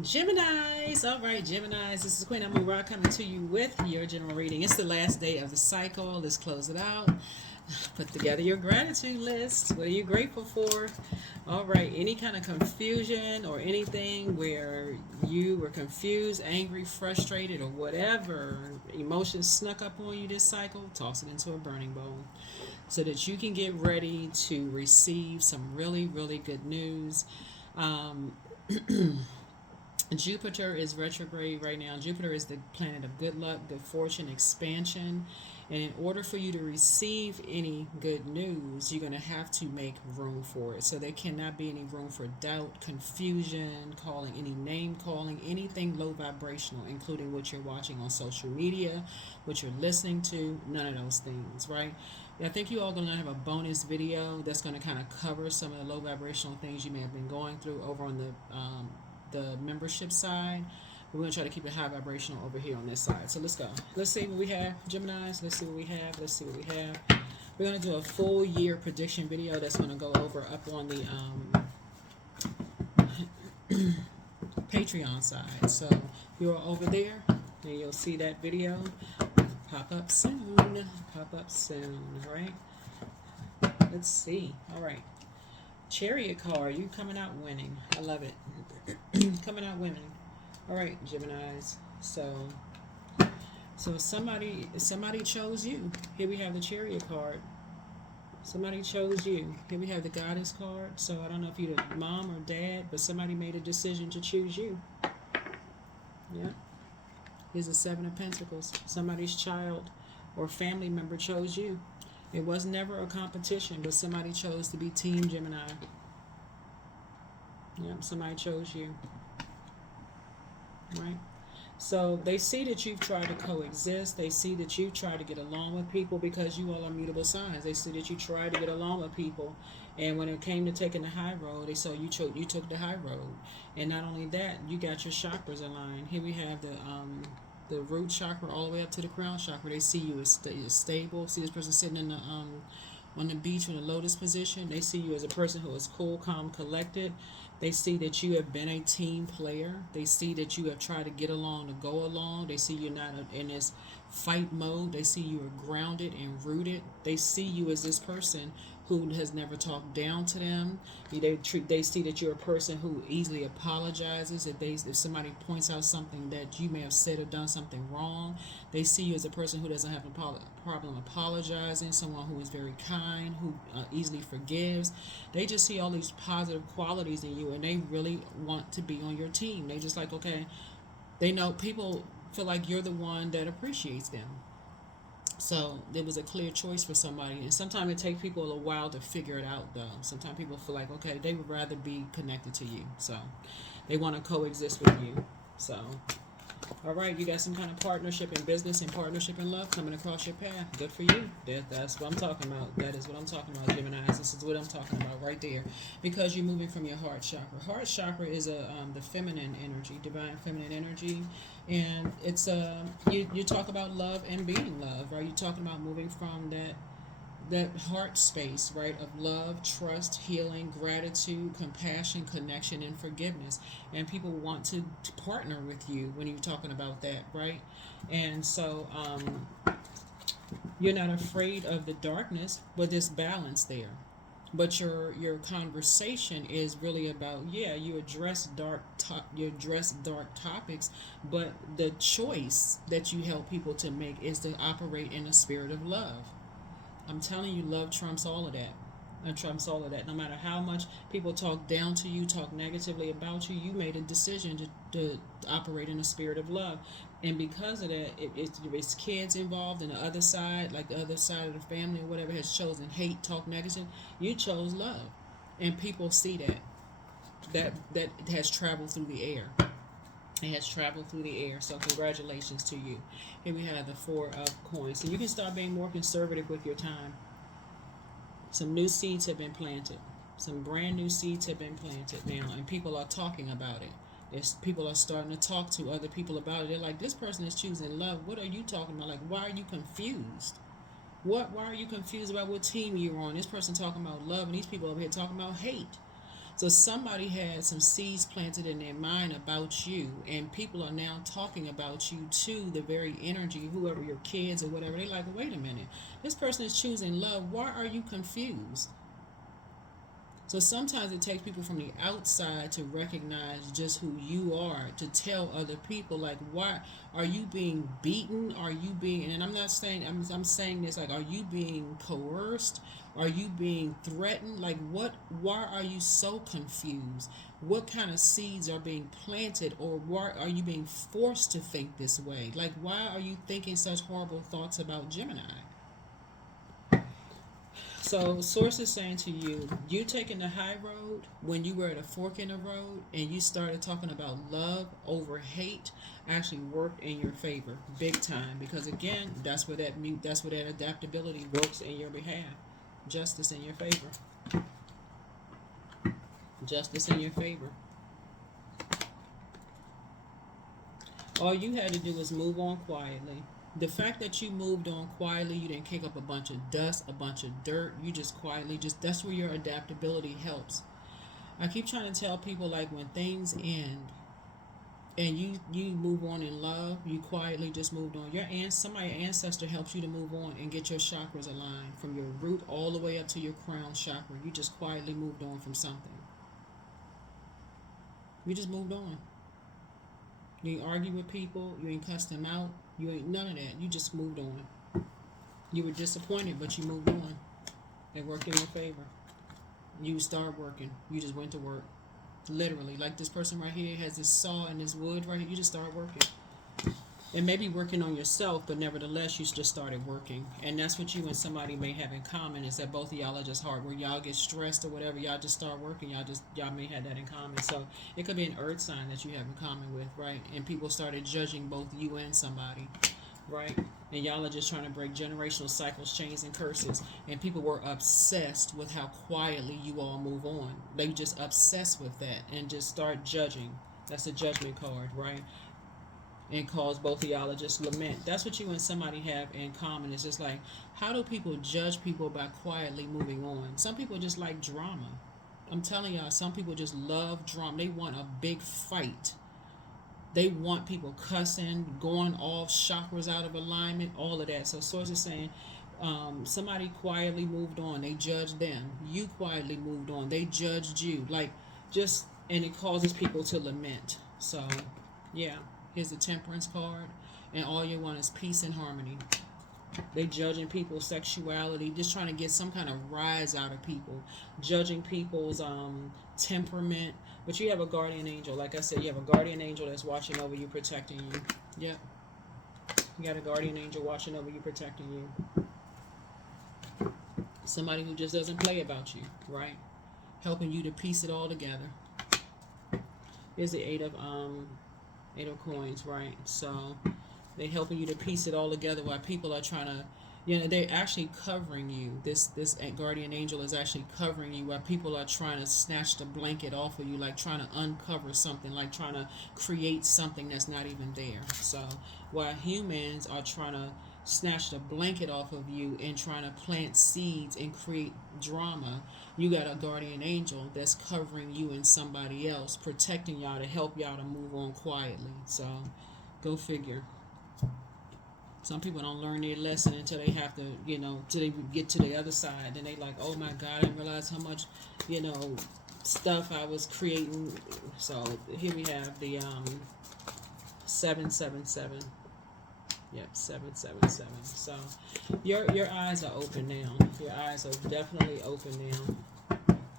Geminis, all right, Geminis. This is Queen Amun Ra coming to you with your general reading. It's the last day of the cycle. Let's close it out. Put together your gratitude list. What are you grateful for? All right, any kind of confusion or anything where you were confused, angry, frustrated, or whatever emotions snuck up on you this cycle, toss it into a burning bowl so that you can get ready to receive some really, really good news. Um, Jupiter is retrograde right now. Jupiter is the planet of good luck, good fortune, expansion. And in order for you to receive any good news, you're going to have to make room for it. So there cannot be any room for doubt, confusion, calling, any name calling, anything low vibrational, including what you're watching on social media, what you're listening to, none of those things, right? I think you all going to have a bonus video that's going to kind of cover some of the low vibrational things you may have been going through over on the membership side. We're going to try to keep it high vibrational over here on this side. So let's go. Let's see what we have, Geminis. Let's see what we have. Let's see what we have. We're going to do a full year prediction video that's going to go over up on the Patreon side. So if you're over there, then you'll see that video pop up soon. Pop up soon, right? Let's see. All right. Chariot card, you coming out winning. I love it. Coming out winning. All right, Geminis. So somebody chose you. Here we have the Chariot card. Somebody chose you. Here we have the Goddess card. So I don't know if you're the mom or dad, but somebody made a decision to choose you. Yeah. Here's the Seven of Pentacles. Somebody's child or family member chose you. It was never a competition, but somebody chose to be Team Gemini. Yep, somebody chose you. Right? So they see that you've tried to coexist. They see that you've tried to get along with people because you all are mutable signs. They see that you tried to get along with people. And when it came to taking the high road, they saw you took the high road. And not only that, you got your chakras aligned. Here we have the root chakra all the way up to the crown chakra. They see you as stable. See this person sitting in the on the beach in a lotus position. They see you as a person who is cool, calm, collected. They see that you have been a team player. They see that you have tried to get along to go along. They see you're not in this fight mode. They see you are grounded and rooted. They see you as this person who has never talked down to them. They see that you're a person who easily apologizes if somebody points out something that you may have said or done something wrong. They see you as a person who doesn't have a problem apologizing, someone who is very kind, who easily forgives. They just see all these positive qualities in you, and they really want to be on your team. They just like, okay, they know people feel like you're the one that appreciates them. So it was a clear choice for somebody. And sometimes it takes people a while to figure it out, though. Sometimes people feel like, okay, they would rather be connected to you. So they want to coexist with you. So, all right, you got some kind of partnership in business and partnership in love coming across your path. Good for you. That's what I'm talking about. That is what I'm talking about, Geminis. This is what I'm talking about right there. Because you're moving from your heart chakra. Heart chakra is the feminine energy, divine feminine energy. And it's you talk about love and being love, right? You're talking about moving from that heart space, right, of love, trust, healing, gratitude, compassion, connection, and forgiveness. And people want to partner with you when you're talking about that, right? And so you're not afraid of the darkness, but there's balance there. But your conversation is really about, yeah, you address dark topics, but the choice that you help people to make is to operate in a spirit of love. I'm telling you, love trumps all of that. And trumps all of that. No matter how much people talk down to you, talk negatively about you, you made a decision to operate in a spirit of love. And because of that, it's kids involved in the other side, like the other side of the family or whatever has chosen hate, talk negative. You chose love. And people see that. That has traveled through the air. It has traveled through the air. So congratulations to you. Here we have the Four of Coins. So you can start being more conservative with your time. Some new seeds have been planted. Some brand new seeds have been planted now, and people are talking about it. People are starting to talk to other people about it. They're like, this person is choosing love. What are you talking about? Like, why are you confused? Why are you confused about what team you're on? This person talking about love, and these people over here talking about hate. So somebody had some seeds planted in their mind about you, and people are now talking about you to the very energy, whoever your kids or whatever. They like, wait a minute, this person is choosing love. Why are you confused? So sometimes it takes people from the outside to recognize just who you are, to tell other people, like, why are you being beaten? Are you being, and I'm not saying, I'm saying this, like, are you being coerced? Are you being threatened? Like, why are you so confused? What kind of seeds are being planted, or why are you being forced to think this way? Like, why are you thinking such horrible thoughts about Gemini? So, source is saying to you, you taking the high road when you were at a fork in the road and you started talking about love over hate actually worked in your favor big time, because again, that's where that adaptability works in your behalf. Justice in your favor. Justice in your favor. All you had to do was move on quietly. The fact that you moved on quietly, you didn't kick up a bunch of dust, a bunch of dirt, you just quietly, just that's where your adaptability helps. I keep trying to tell people, like, when things end and you move on in love, you quietly just moved on. Somebody ancestor helps you to move on and get your chakras aligned from your root all the way up to your crown chakra. You just quietly moved on from something. You just moved on. You ain't argue with people. You ain't cussed them out. You ain't none of that. You just moved on. You were disappointed, but you moved on. It worked in your favor. You start working. You just went to work. Literally. Like this person right here has this saw and this wood right here. You just start working. And maybe working on yourself, but nevertheless, you just started working. And that's what you and somebody may have in common, is that both of y'all are just hard. Where y'all get stressed or whatever, y'all just start working. Y'all may have that in common. So it could be an earth sign that you have in common with, right? And people started judging both you and somebody, right? And y'all are just trying to break generational cycles, chains, and curses. And people were obsessed with how quietly you all move on. They just obsessed with that and just start judging. That's the judgment card, right? And cause both of y'all to just lament. That's what you and somebody have in common. It's just like, how do people judge people by quietly moving on? Some people just like drama. I'm telling y'all, some people just love drama. They want a big fight. They want people cussing, going off, chakras out of alignment, all of that. So source is saying, somebody quietly moved on. They judged them. You quietly moved on. They judged you. Like, just, and it causes people to lament. So, yeah. Here's the temperance card, and all you want is peace and harmony. They judging people's sexuality, just trying to get some kind of rise out of people, judging people's temperament. But you have a guardian angel. Like I said, you have a guardian angel that's watching over you, protecting you. Yep. You got a guardian angel watching over you, protecting you. Somebody who just doesn't play about you, right? Helping you to piece it all together. Here's the Eight of Coins, right? So they're helping you to piece it all together while people are trying to, they're actually covering you. This guardian angel is actually covering you while people are trying to snatch the blanket off of you, like trying to uncover something, like trying to create something that's not even there. So while humans are trying to snatch the blanket off of you and trying to plant seeds and create drama, you got a guardian angel that's covering you and somebody else, protecting y'all to help y'all to move on quietly. So go figure. Some people don't learn their lesson until they have to, till they get to the other side. Then they like, oh my God, I didn't realize how much, stuff I was creating. So here we have the 777. Yep, 777. So your eyes are open now. Your eyes are definitely open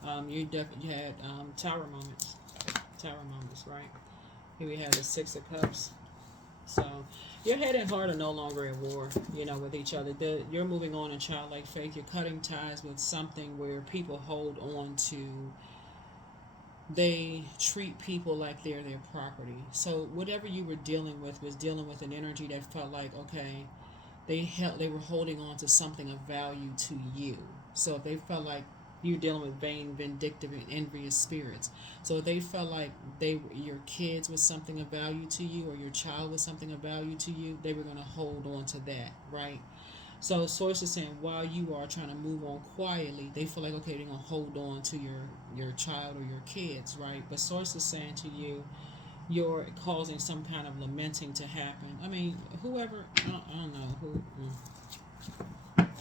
now. You had tower moments. Tower moments, right? Here we have the Six of Cups. So your head and heart are no longer at war, with each other. You're moving on in childlike faith. You're cutting ties with something where people hold on to. They treat people like they're their property. So whatever you were dealing with was dealing with an energy that felt like, okay, they were holding on to something of value to you. So if they felt like you're dealing with vain, vindictive, and envious spirits. So if they felt like your kids was something of value to you, or your child was something of value to you, they were going to hold on to that, right? So source is saying while you are trying to move on quietly, they feel like okay, they're gonna hold on to your child or your kids, right? But source is saying to you, you're causing some kind of lamenting to happen. I mean, whoever I don't know who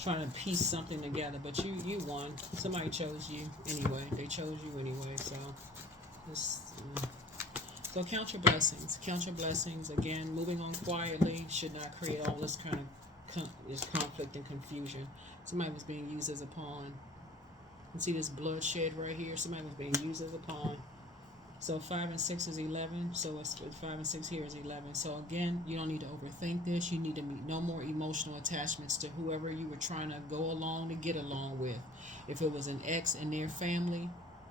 trying to piece something together, but you won. Somebody chose you anyway. They chose you anyway. So this. So count your blessings. Count your blessings. Again, moving on quietly should not create all this kind of this conflict and confusion. Somebody was being used as a pawn. You see this bloodshed right here? Somebody was being used as a pawn. So 5 and 6 is 11. So it's 5 and 6 here is 11. So again, you don't need to overthink this. You need to meet no more emotional attachments to whoever you were trying to go along to get along with. If it was an ex and their family,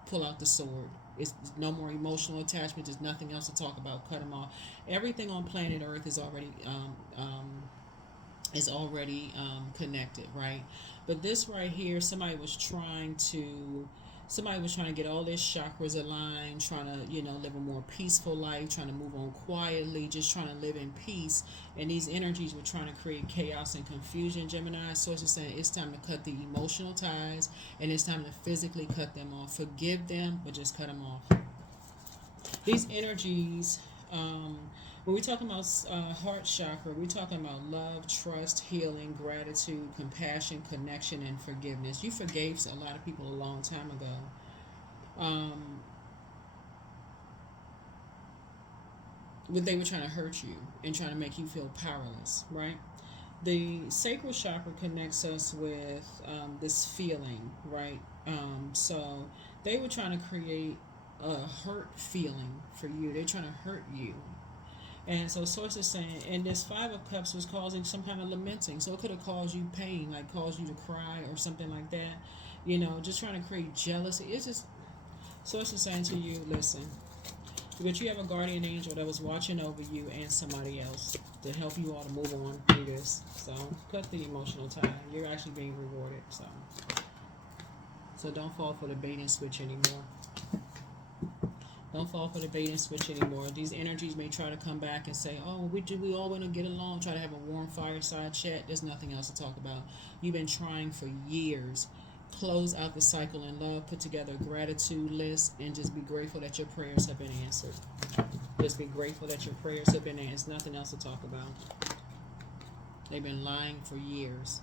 pull out the sword. It's no more emotional attachment. There's nothing else to talk about. Cut them off. Everything on planet Earth is already connected, right? But this right here, somebody was trying to get all their chakras aligned, trying to, live a more peaceful life, trying to move on quietly, just trying to live in peace. And these energies were trying to create chaos and confusion. Gemini source is saying it's time to cut the emotional ties and it's time to physically cut them off. Forgive them, but just cut them off. These energies, when we're talking about heart chakra, we're talking about love, trust, healing, gratitude, compassion, connection, and forgiveness. You forgave a lot of people a long time ago. But they were trying to hurt you and trying to make you feel powerless, right? The sacral chakra connects us with this feeling, right? So they were trying to create a hurt feeling for you. They're trying to hurt you. And so source is saying, and this 5 of Cups was causing some kind of lamenting. So it could have caused you pain, like caused you to cry or something like that. Just trying to create jealousy. It's just, source is saying to you, listen, but you have a guardian angel that was watching over you and somebody else to help you all to move on through this. So cut the emotional tie. You're actually being rewarded. So don't fall for the bait and switch anymore. Don't fall for the bait and switch anymore. These energies may try to come back and say, oh, we all want to get along, try to have a warm fireside chat. There's nothing else to talk about. You've been trying for years. Close out the cycle in love, put together a gratitude list, and just be grateful that your prayers have been answered. Just be grateful that your prayers have been answered. There's nothing else to talk about. They've been lying for years.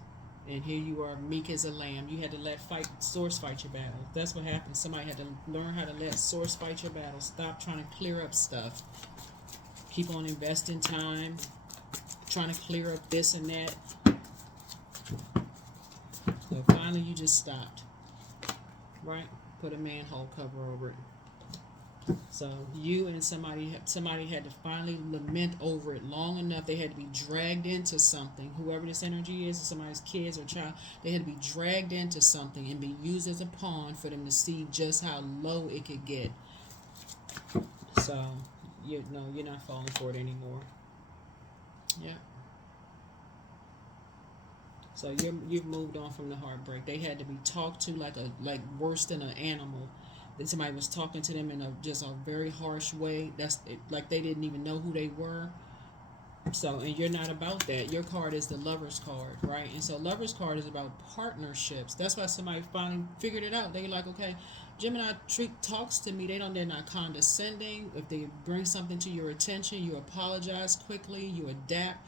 And here you are, meek as a lamb. You had to let source fight your battle. That's what happened. Somebody had to learn how to let source fight your battle. Stop trying to clear up stuff. Keep on investing time, trying to clear up this and that. So finally you just stopped. Right? Put a manhole cover over it. So you and somebody had to finally lament over it long enough. They had to be dragged into something. Whoever this energy is, somebody's kids or child, they had to be dragged into something and be used as a pawn for them to see just how low it could get. So you're not falling for it anymore. Yeah. So you've moved on from the heartbreak. They had to be talked to like worse than an animal. Then somebody was talking to them in just a very harsh way. Like they didn't even know who they were. So, and you're not about that. Your card is the Lover's card, right? And so Lover's card is about partnerships. That's why somebody finally figured it out. They're like, okay, Gemini talks to me. They're not condescending. If they bring something to your attention, you apologize quickly. You adapt.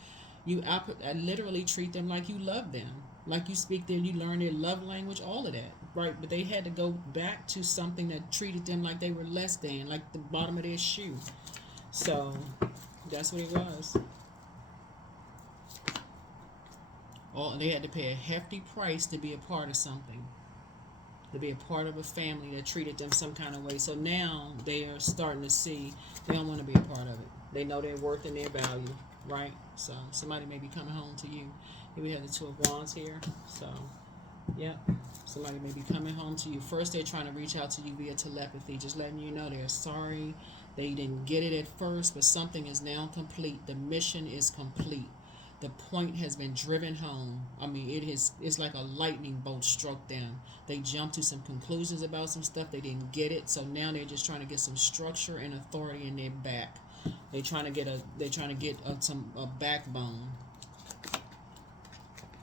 I literally treat them like you love them. Like you speak them, you learn their love language, all of that, right? But they had to go back to something that treated them like they were less than, like the bottom of their shoe. So that's what it was. They had to pay a hefty price to be a part of something, to be a part of a family that treated them some kind of way. So now they are starting to see they don't want to be a part of it. They know their worth and their value, right? So somebody may be coming home to you. Here we have the 2 of Wands here. So, yeah, somebody may be coming home to you. First, they're trying to reach out to you via telepathy, just letting you know they're sorry. They didn't get it at first, but something is now complete. The mission is complete. The point has been driven home. I mean, it's like a lightning bolt struck them. They jumped to some conclusions about some stuff. They didn't get it, so now they're just trying to get some structure and authority in their back. They're trying to get a backbone.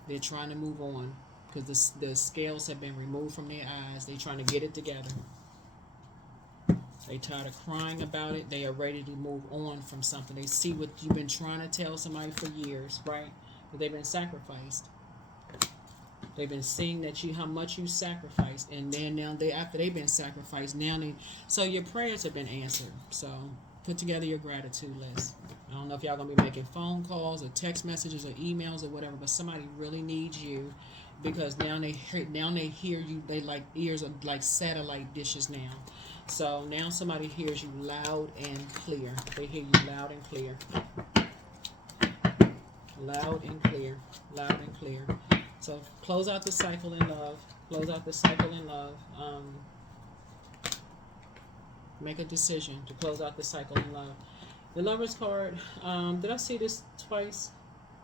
They're trying to move on because the scales have been removed from their eyes. They're trying to get it together. They tired of crying about it. They are ready to move on from something. They see what you've been trying to tell somebody for years, right? But they've been sacrificed. They've been seeing that how much you sacrificed, and then now after they've been sacrificed, so your prayers have been answered. So put together your gratitude list. I don't know if y'all gonna be making phone calls or text messages or emails or whatever, but somebody really needs you because now they hear you. They like ears are like satellite dishes now. So now somebody hears you loud and clear. They hear you loud and clear. Loud and clear. Loud and clear. So close out the cycle in love. Close out the cycle in love. Make a decision to close out the cycle in love. The Lover's card. Did I see this twice?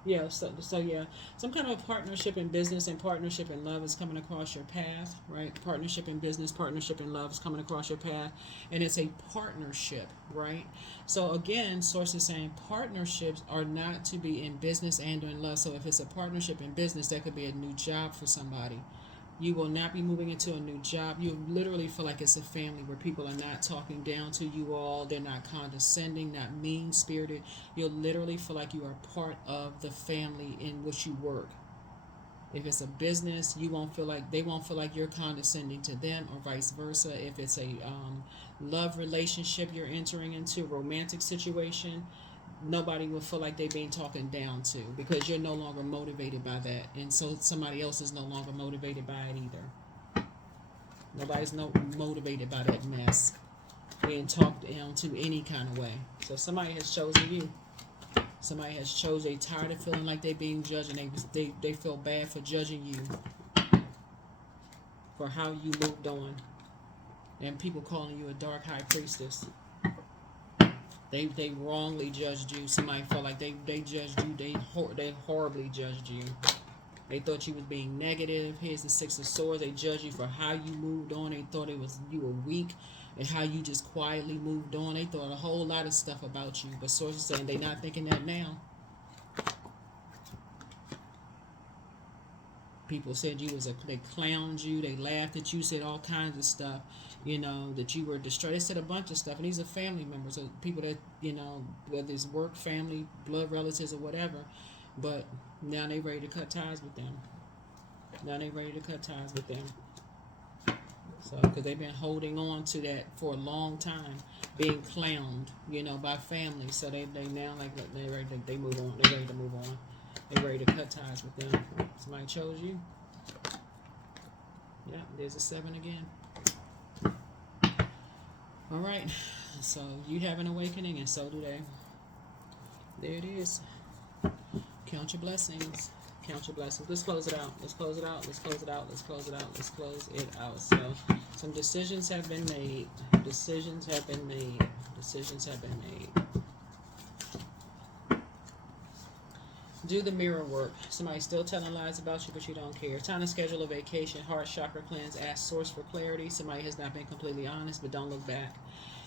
Yeah, so yeah, some kind of partnership in business and partnership in love is coming across your path, right? Partnership in business, partnership in love is coming across your path, and it's a partnership, right? So again, source is saying partnerships are not to be in business and or in love. So if it's a partnership in business, that could be a new job for somebody. You will not be moving into a new job. You literally feel like it's a family where people are not talking down to you all. They're not condescending, not mean-spirited. You'll literally feel like you are part of the family in which you work. If it's a business, they won't feel like you're condescending to them, or vice versa. If it's a love relationship you're entering into, a romantic situation, nobody will feel like they're being talked down to because you're no longer motivated by that, and so somebody else is no longer motivated by it either. Nobody's motivated by that mess being talked down to any kind of way. So somebody has chosen you. Somebody has chosen. They tired of feeling like they're being judged, and they feel bad for judging you for how you moved on, and people calling you a dark high priestess. They wrongly judged you. Somebody felt like they judged you. They horribly judged you. They thought you was being negative. Here's the Six of Swords. They judged you for how you moved on. They thought you were weak and how you just quietly moved on. They thought a whole lot of stuff about you. But sources saying they're not thinking that now. People said they clowned you, they laughed at you, said all kinds of stuff, that you were distraught. They said a bunch of stuff, and these are family members, so people that, whether it's work, family, blood relatives, or whatever, but now they ready to cut ties with them. So, because they've been holding on to that for a long time, being clowned, by family, so they now, they ready to move on, they're ready to move on. They're ready to cut ties with them. Somebody chose you. Yeah, there's a 7 again. All right. So you have an awakening, and so do they. There it is. Count your blessings. Count your blessings. Let's close it out. Let's close it out. Let's close it out. Let's close it out. Let's close it out. So some decisions have been made. Decisions have been made. Decisions have been made. Do the mirror work. Somebody's still telling lies about you, but you don't care. Time to schedule a vacation. Heart chakra cleanse. Ask source for clarity. Somebody has not been completely honest, but don't look back.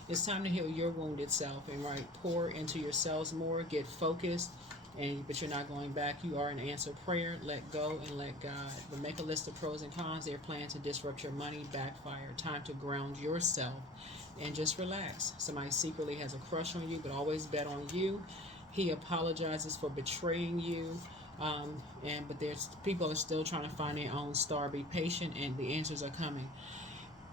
It's time to heal your wounded self and pour into yourselves more. Get focused, but you're not going back. You are an answered prayer. Let go and let God. But make a list of pros and cons. They're planning to disrupt your money, backfire. Time to ground yourself and just relax. Somebody secretly has a crush on you, but always bet on you. He apologizes for betraying you, but there's people are still trying to find their own star. Be patient, and the answers are coming.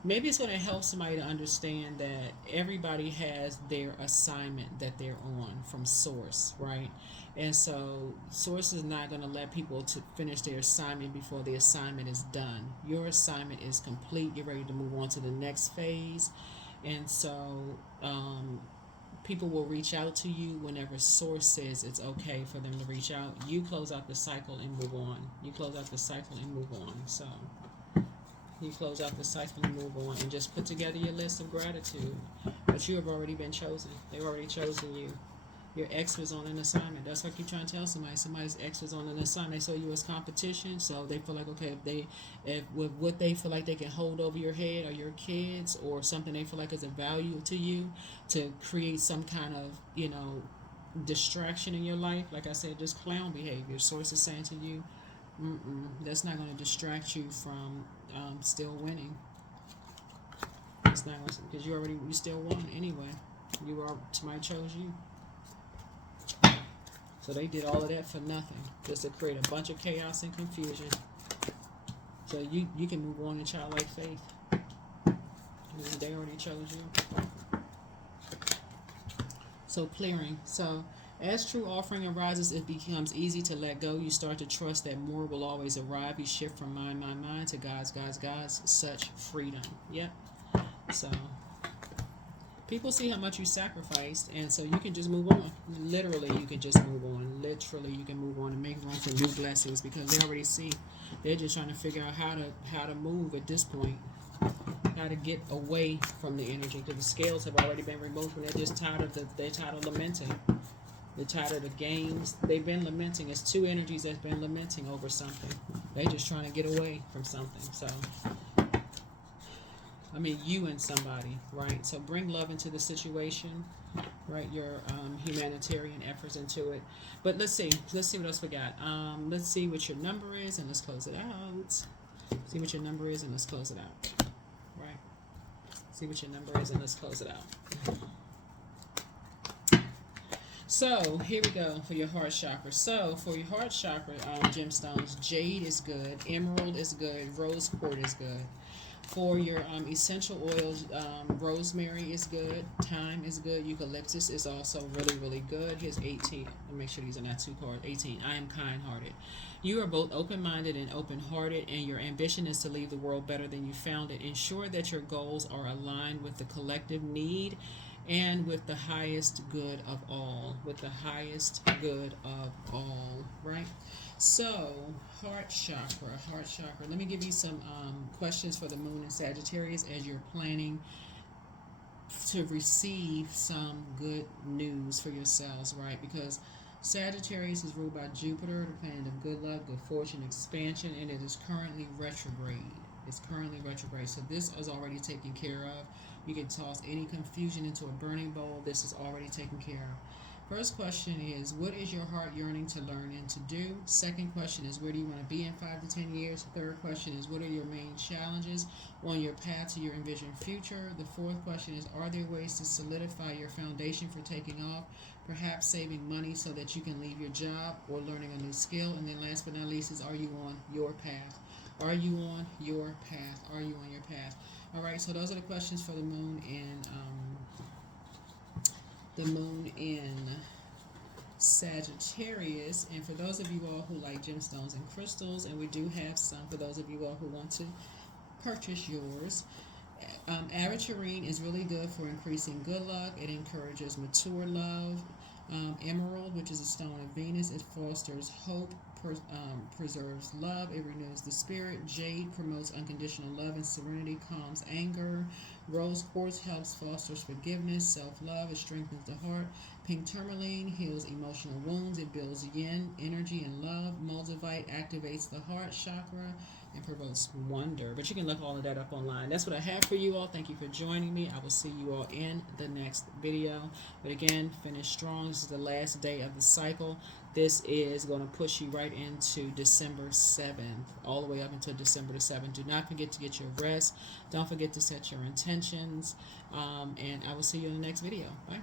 Maybe it's going to help somebody to understand that everybody has their assignment that they're on from source, right? And so source is not going to let people to finish their assignment before the assignment is done. Your assignment is complete. You're ready to move on to the next phase. And so people will reach out to you whenever source says it's okay for them to reach out. You close out the cycle and move on. You close out the cycle and move on. So you close out the cycle and move on, and just put together your list of gratitude. But you have already been chosen. They've already chosen you. Your ex was on an assignment. That's like you're trying to tell somebody. Somebody's ex was on an assignment. They saw you as competition, so they feel like, okay, if with what they feel like they can hold over your head or your kids or something they feel like is a value to you, to create some kind of, distraction in your life. Like I said, just clown behavior. Source is saying to you, That's not going to distract you from still winning. It's not because you still won anyway. Somebody chose you. So they did all of that for nothing, just to create a bunch of chaos and confusion. So you can move on in childlike faith. They already chose you. So clearing. So as true offering arises, it becomes easy to let go. You start to trust that more will always arrive. You shift from mind to God's. Such freedom. Yep. So people see how much you sacrificed, and so you can just move on. Literally, you can just move on. Literally, you can move on and make room for new blessings because they already see. They're just trying to figure out how to move at this point. How to get away from the energy because the scales have already been removed and they're just tired of lamenting. They're tired of the games. They've been lamenting. It's two energies that's been lamenting over something. They're just trying to get away from something. So, I mean, you and somebody, right? So bring love into the situation, right? Your humanitarian efforts into it. But let's see what else we got. Let's see what your number is and let's close it out. See what your number is and let's close it out. Right. See what your number is and let's close it out. So here we go for your heart chakra. So for your heart chakra gemstones, jade is good, emerald is good, rose quartz is good. For your essential oils, rosemary is good, thyme is good, eucalyptus is also really, really good. Here's 18. Let me make sure these are not two cards. 18. I am kind-hearted. You are both open-minded and open-hearted, and your ambition is to leave the world better than you found it. Ensure that your goals are aligned with the collective need and with the highest good of all. With the highest good of all, right? So, heart chakra. Let me give you some questions for the moon in Sagittarius as you're planning to receive some good news for yourselves, right? Because Sagittarius is ruled by Jupiter, the planet of good luck, good fortune, expansion, and it is currently retrograde. So this is already taken care of. You can toss any confusion into a burning bowl. This is already taken care of. First question is, what is your heart yearning to learn and to do? Second question is, where do you want to be in 5 to 10 years? Third question is, what are your main challenges on your path to your envisioned future? The fourth question is, are there ways to solidify your foundation for taking off? Perhaps saving money so that you can leave your job or learning a new skill. And then last but not least is, are you on your path? Are you on your path? Are you on your path? All right, so those are the questions for the moon in Sagittarius. And for those of you all who like gemstones and crystals, and we do have some for those of you all who want to purchase yours, aventurine is really good for increasing good luck. It encourages mature love. Emerald, which is a stone of Venus, it fosters hope, preserves love, it renews the spirit. Jade promotes unconditional love and serenity, calms anger. Rose quartz helps fosters forgiveness, self-love, it strengthens the heart. Pink tourmaline heals emotional wounds, it builds yin, energy and love. Moldavite activates the heart chakra and promotes wonder. But you can look all of that up online. That's what I have for you all. Thank you for joining me. I will see you all in the next video. But again, finish strong. This is the last day of the cycle. This is going to push you right into December 7th, all the way up until December the 7th. Do not forget to get your rest. Don't forget to set your intentions. And I will see you in the next video. Bye.